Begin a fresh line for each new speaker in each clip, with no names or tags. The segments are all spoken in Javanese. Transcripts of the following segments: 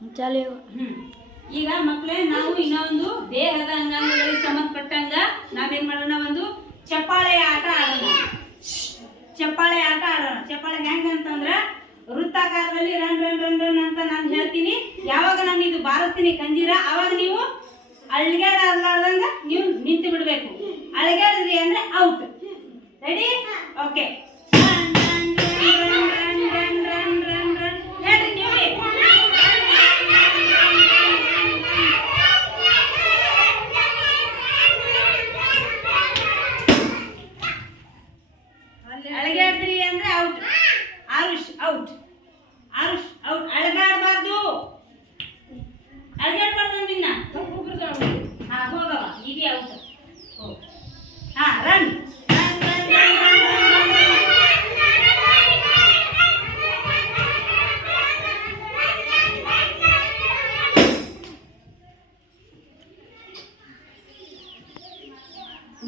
ಈಗ
ನಾವು ಇನ್ನೊಂದು ದೇಹದ ಮಾಡೋಣ ಒಂದು ಚಪ್ಪಾಳೆ ಆಟ ಆಡೋಣ ಚಪ್ಪಾಳೆ ಆಟ ಆಡೋಣ ಚಪ್ಪಾಳೆ ಗ್ಯಾಂಗ್ ಅಂತಂದ್ರ ವೃತ್ತಾಕಾರದಲ್ಲಿ ರನ್ ರನ್ ರನ್ ರನ್ ಅಂತ ನಾನು ಹೇಳ್ತೀನಿ ಯಾವಾಗ ನಾನು ಇದು ಬಾರಿಸ್ತೀನಿ ಕಂಜೀರ ಅವಾಗ ನೀವು ಅಳ್ಗೇಡ ನೀವು ನಿಂತು ಬಿಡಬೇಕು ಅಳ್ಗಾಡದ್ರಿ ಅಂದ್ರೆ ಔಟ್ ರೆಡಿ ಓಕೆ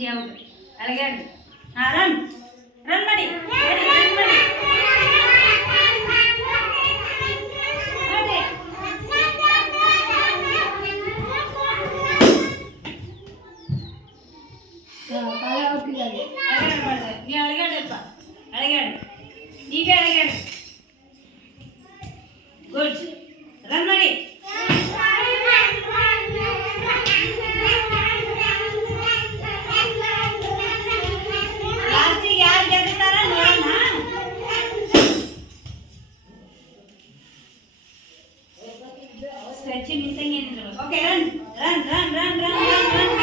అలాగే అండి నీకే అలాగే అండి గుడ్ రన్ మరి sea, chimis, entre los. Ok, run, run, run, run, run, run, run.